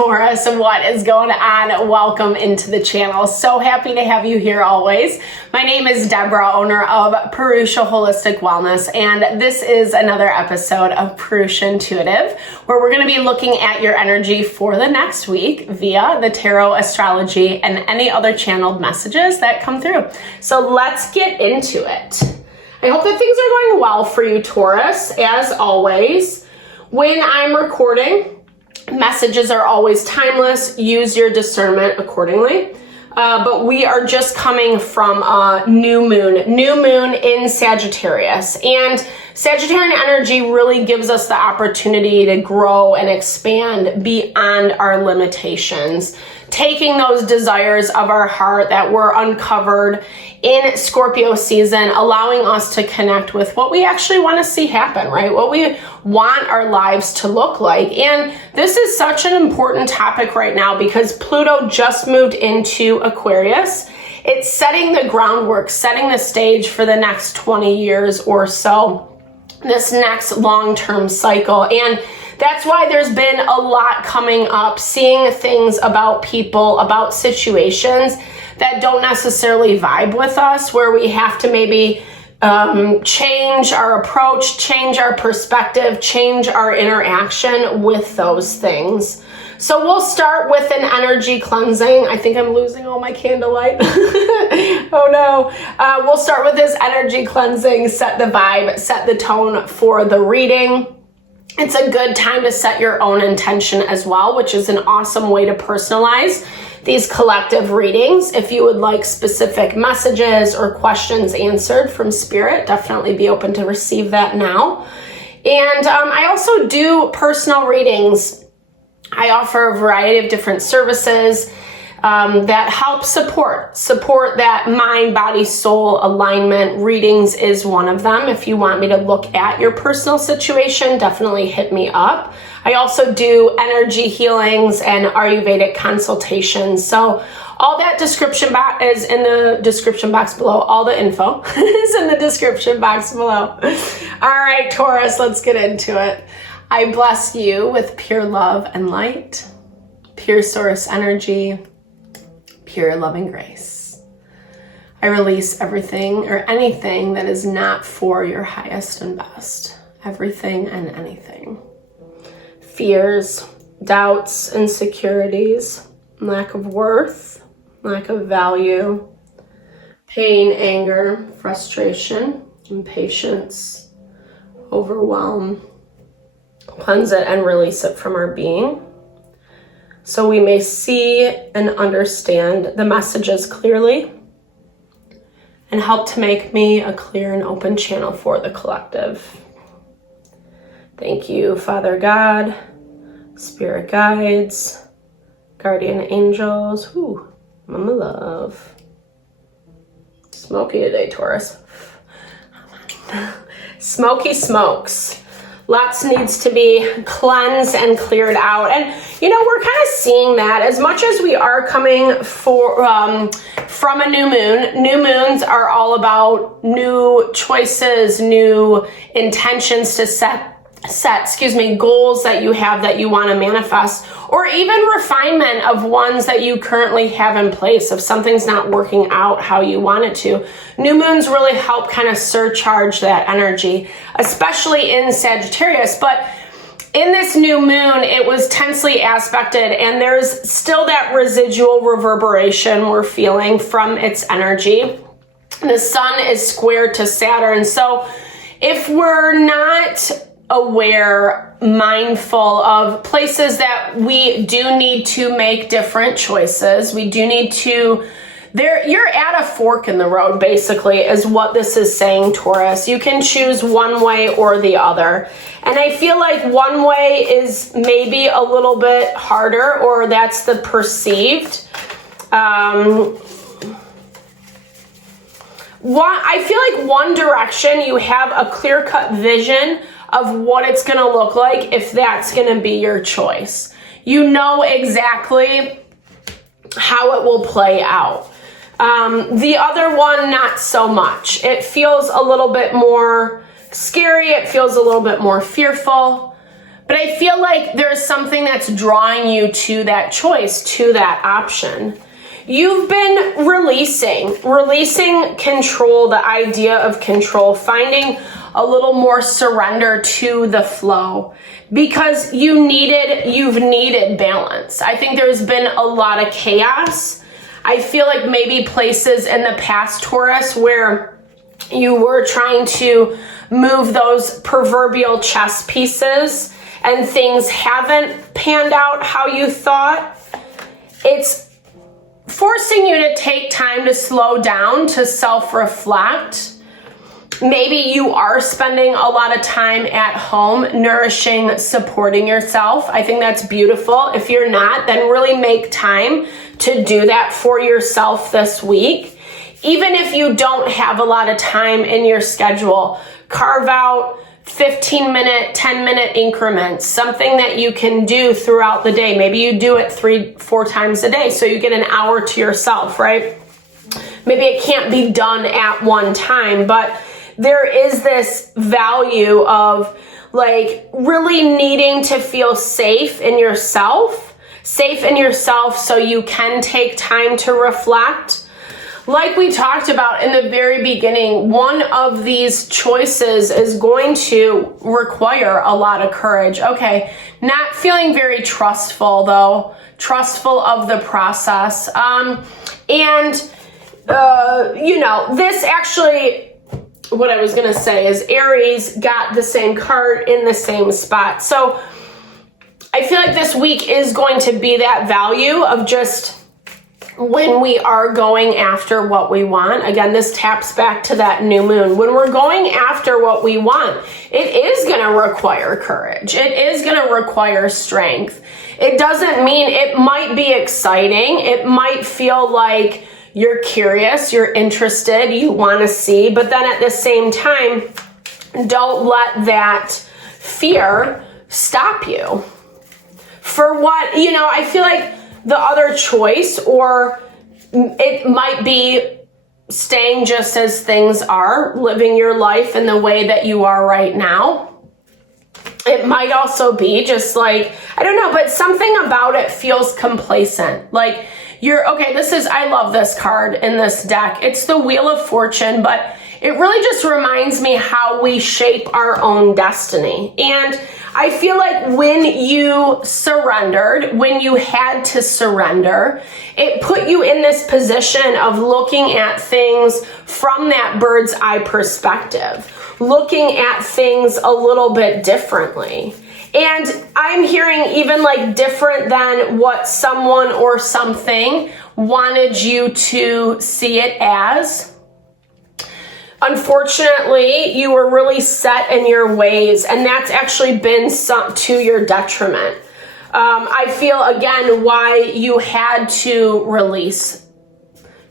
Taurus, what is going on? Welcome into the channel. So happy to have you here always. My name is Deborah, owner of Purusha Holistic Wellness, and this is another episode of Purusha Intuitive, where we're going to be looking at your energy for the next week via the tarot, astrology, and any other channeled messages that come through. So let's get into it. I hope that things are going well for you, Taurus. As always, when I'm recording, messages are always timeless. Use your discernment accordingly. But we are just coming from a new moon in Sagittarius. And Sagittarian energy really gives us the opportunity to grow and expand beyond our limitations, taking those desires of our heart that were uncovered in Scorpio season, allowing us to connect with what we actually want to see happen, right? What we want our lives to look like. And this is such an important topic right now because Pluto just moved into Aquarius. It's setting the groundwork, setting the stage for the next 20 years or so, this next long-term cycle. And that's why there's been a lot coming up, seeing things about people, about situations that don't necessarily vibe with us, where we have to maybe change our approach, change our perspective, change our interaction with those things. So we'll start with an energy cleansing. I think I'm losing all my candlelight. Oh no. We'll start with this energy cleansing, set the vibe, set the tone for the reading. It's a good time to set your own intention as well, which is an awesome way to personalize these collective readings. If you would like specific messages or questions answered from Spirit, definitely be open to receive that now. And I also do personal readings. I offer a variety of different services that help support that mind, body, soul alignment. Readings is one of them. If you want me to look at your personal situation, definitely hit me up. I also do energy healings and Ayurvedic consultations. So all that description box is in the description box below. All the info is in the description box below. All right, Taurus, let's get into it. I bless you with pure love and light, pure source energy, pure loving grace. I release everything or anything that is not for your highest and best. Everything and anything. Fears, doubts, insecurities, lack of worth, lack of value, pain, anger, frustration, impatience, overwhelm. Cleanse it and release it from our being, so we may see and understand the messages clearly and help to make me a clear and open channel for the collective. Thank you, Father God, Spirit guides, guardian angels, Mama love. Smoky today, Taurus. Smoky smokes. Lots needs to be cleansed and cleared out. And, we're kind of seeing that as much as we are coming from a new moon. New moons are all about new choices, new intentions to set goals that you have that you want to manifest, or even refinement of ones that you currently have in place if something's not working out how you want it to. New moons really help kind of surcharge that energy, especially in Sagittarius. But in this new moon, it was tensely aspected, and there's still that residual reverberation we're feeling from its energy. The sun is square to Saturn. So if we're not aware, mindful of places that we do need to make different choices, we do need to, you're at a fork in the road, basically, is what this is saying, Taurus. You can choose one way or the other. And I feel like one way is maybe a little bit harder, or that's the perceived. I feel like one direction, you have a clear-cut vision of what it's going to look like if that's going to be your choice. You know exactly how it will play out. The other one, not so much. It feels a little bit more scary. It feels a little bit more fearful. But I feel like there's something that's drawing you to that choice, to that option. You've been releasing control, the idea of control, finding a little more surrender to the flow, because you've needed balance. I think there's been a lot of chaos. I feel like maybe places in the past, Taurus, where you were trying to move those proverbial chess pieces and things haven't panned out how you thought. It's forcing you to take time to slow down, to self-reflect. Maybe you are spending a lot of time at home, nourishing, supporting yourself. I think that's beautiful. If you're not, then really make time to do that for yourself this week. Even if you don't have a lot of time in your schedule, carve out 15-minute, 10-minute increments, something that you can do throughout the day. Maybe you do it 3-4 times a day, so you get an hour to yourself, right? Maybe it can't be done at one time, but there is this value of like really needing to feel safe in yourself so you can take time to reflect. Like we talked about in the very beginning, one of these choices is going to require a lot of courage. Okay, not feeling very trustful though, trustful of the process. This actually, what I was going to say is Aries got the same card in the same spot. So I feel like this week is going to be that value of just when we are going after what we want. Again, this taps back to that new moon. When we're going after what we want, it is going to require courage. It is going to require strength. It doesn't mean, it might be exciting. It might feel like you're curious, you're interested, you want to see, but then at the same time, don't let that fear stop you. For what, I feel like the other choice, or it might be staying just as things are, living your life in the way that you are right now. It might also be just like, I don't know, but something about it feels complacent. Like I love this card in this deck. It's the Wheel of Fortune, but it really just reminds me how we shape our own destiny. And I feel like when you surrendered, when you had to surrender, it put you in this position of looking at things from that bird's eye perspective, looking at things a little bit differently. And I'm hearing even like different than what someone or something wanted you to see it as. Unfortunately, you were really set in your ways, and that's actually been to your detriment. I feel, again, why you had to release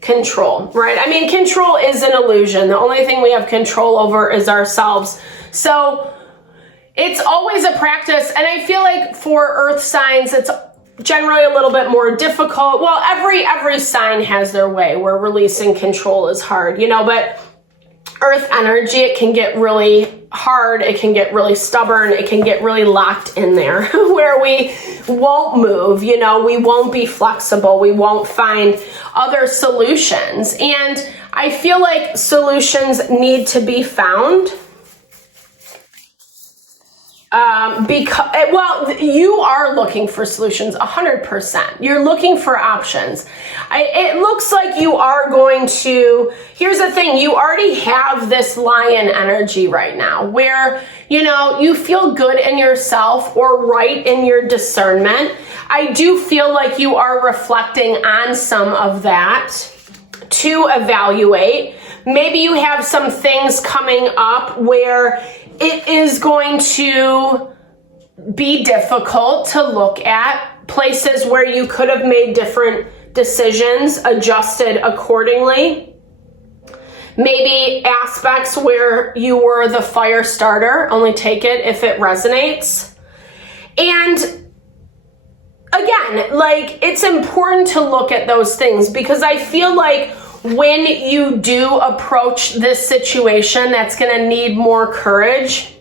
control, right? I mean, control is an illusion. The only thing we have control over is ourselves. So it's always a practice, and I feel like for earth signs, it's generally a little bit more difficult. Well, every sign has their way where releasing control is hard, but earth energy, it can get really hard, it can get really stubborn, it can get really locked in there where we won't move, we won't be flexible, we won't find other solutions. And I feel like solutions need to be found. Because you are looking for solutions 100%. You're looking for options. It looks like you are going to, here's the thing, you already have this lion energy right now where, you feel good in yourself or right in your discernment. I do feel like you are reflecting on some of that to evaluate. Maybe you have some things coming up where it is going to be difficult to look at places where you could have made different decisions, adjusted accordingly. Maybe aspects where you were the fire starter, only take it if it resonates. And again, it's important to look at those things because I feel like when you do approach this situation that's going to need more courage,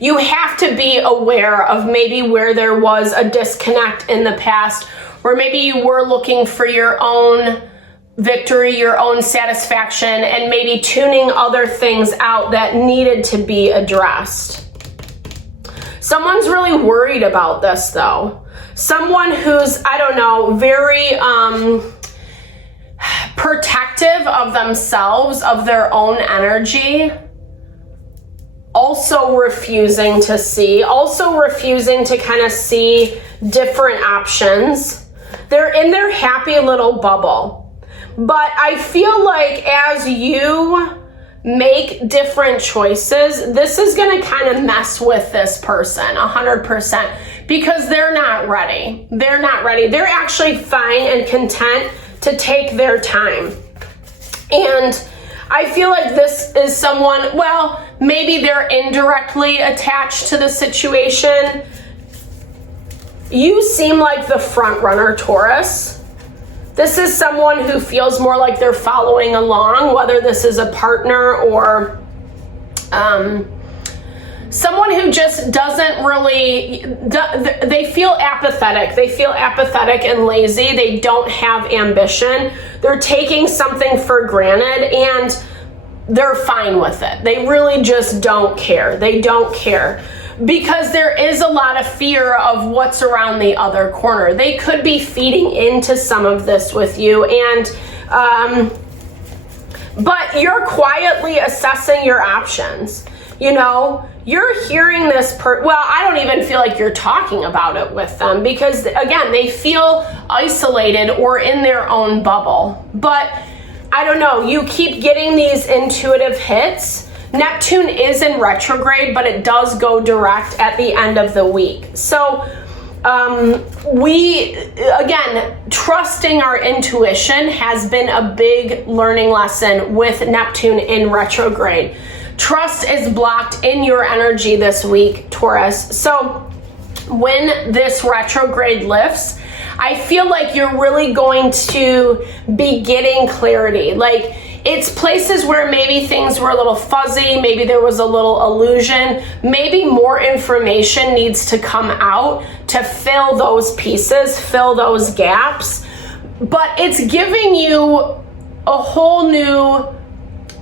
you have to be aware of maybe where there was a disconnect in the past, where maybe you were looking for your own victory, your own satisfaction, and maybe tuning other things out that needed to be addressed. Someone's really worried about this though. Someone who's, I don't know, very protective of themselves, of their own energy, also refusing to see, also refusing to kind of see different options. They're in their happy little bubble. But I feel like as you make different choices, this is going to kind of mess with this person 100% because they're not ready. They're not ready. They're actually fine and content to take their time. And I feel like this is someone, well, maybe they're indirectly attached to the situation. You seem like the front runner, Taurus. This is someone who feels more like they're following along, whether this is a partner or someone who just doesn't really, they feel apathetic. They feel apathetic and lazy. They don't have ambition. They're taking something for granted and they're fine with it. They really just don't care. They don't care. Because there is a lot of fear of what's around the other corner. They could be feeding into some of this with you, and but you're quietly assessing your options. You know, you're hearing this well, I don't even feel like you're talking about it with them because, again, they feel isolated or in their own bubble. But I don't know, you keep getting these intuitive hits. Neptune is in retrograde, but it does go direct at the end of the week. So again, trusting our intuition has been a big learning lesson with Neptune in retrograde. Trust is blocked in your energy this week, Taurus. So when this retrograde lifts, I feel like you're really going to be getting clarity. Like, it's places where maybe things were a little fuzzy, maybe there was a little illusion, maybe more information needs to come out to fill those pieces, fill those gaps. But it's giving you a whole new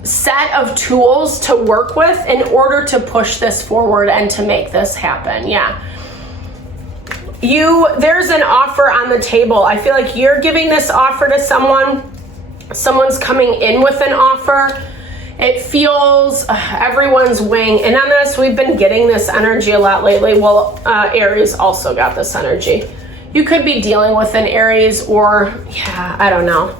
set of tools to work with in order to push this forward and to make this happen. Yeah. There's an offer on the table. I feel like you're giving this offer to someone. Someone's coming in with an offer. It feels everyone's weighing in on this. We've been getting this energy a lot lately. Well, Aries also got this energy. You could be dealing with an Aries or, yeah, I don't know.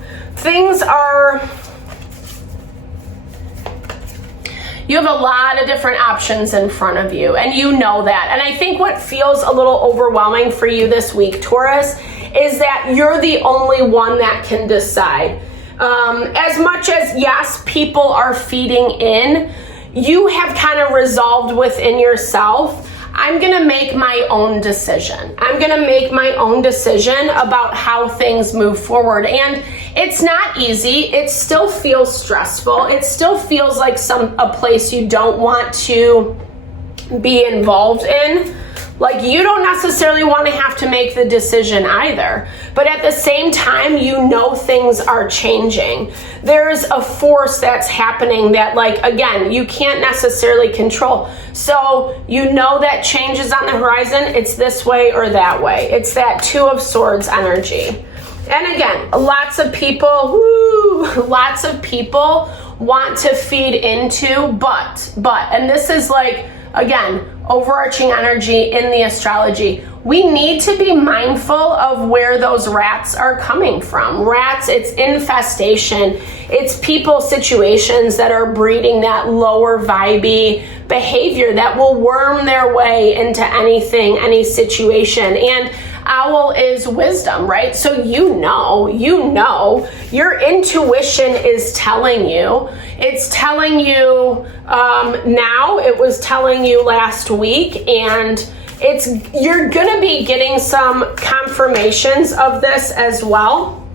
You have a lot of different options in front of you, and you know that. And I think what feels a little overwhelming for you this week, Taurus, is that you're the only one that can decide. As much as, yes, people are feeding in, you have kind of resolved within yourself, I'm going to make my own decision. I'm going to make my own decision about how things move forward. And it's not easy. It still feels stressful. It still feels like a place you don't want to be involved in. Like, you don't necessarily want to have to make the decision either. But at the same time, you know things are changing. There's a force that's happening that, like, again, you can't necessarily control. So you know that change is on the horizon. It's this way or that way. It's that Two of Swords energy. And again, lots of people want to feed into, but, and this is like, again, overarching energy in the astrology. We need to be mindful of where those rats are coming from. Rats, it's infestation. It's people, situations that are breeding that lower vibey behavior that will worm their way into anything, any situation. And owl is wisdom, right? So you know, your intuition is telling you. It's telling you now, it was telling you last week, and you're gonna be getting some confirmations of this as well.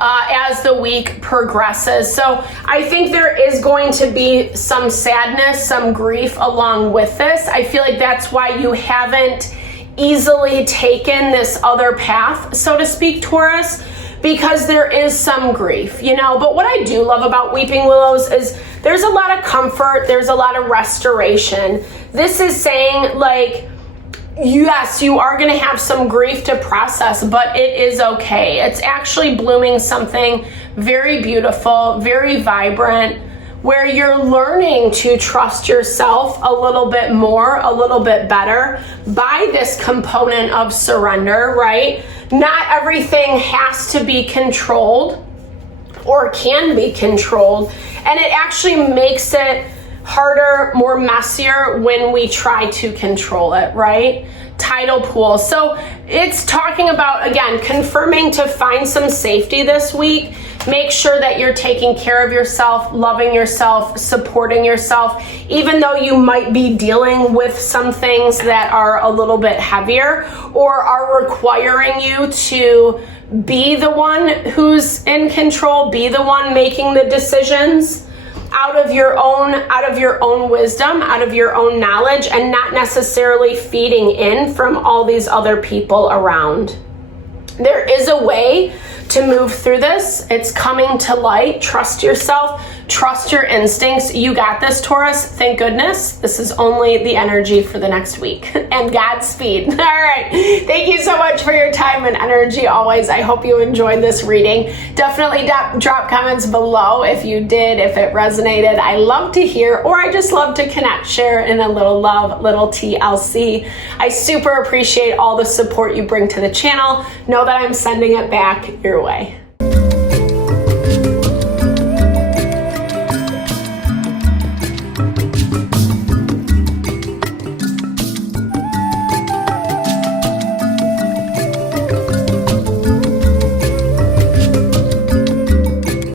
as the week progresses. So I think there is going to be some sadness, some grief along with this. I feel like that's why you haven't easily taken this other path, so to speak, Taurus, because there is some grief, you know. But what I do love about Weeping Willows is there's a lot of comfort, there's a lot of restoration. This is saying, like, yes, you are going to have some grief to process, but it is okay. It's actually blooming something very beautiful, very vibrant, where you're learning to trust yourself a little bit more, a little bit better by this component of surrender, right? Not everything has to be controlled or can be controlled, and it actually makes it harder, more messier when we try to control it, right? Tidal pool. So it's talking about, again, confirming to find some safety this week. Make sure that you're taking care of yourself, loving yourself, supporting yourself, even though you might be dealing with some things that are a little bit heavier or are requiring you to be the one who's in control, be the one making the decisions out of your own wisdom, out of your own knowledge, and not necessarily feeding in from all these other people around. There is a way to move through this. It's coming to light. Trust yourself. Trust your instincts. You got this, Taurus. Thank goodness. This is only the energy for the next week. And Godspeed. All right. Thank you so much for your time and energy always. I hope you enjoyed this reading. Definitely drop comments below if you did, if it resonated. I love to hear, or I just love to connect, share in a little love, little TLC. I super appreciate all the support you bring to the channel. Know that I'm sending it back your way.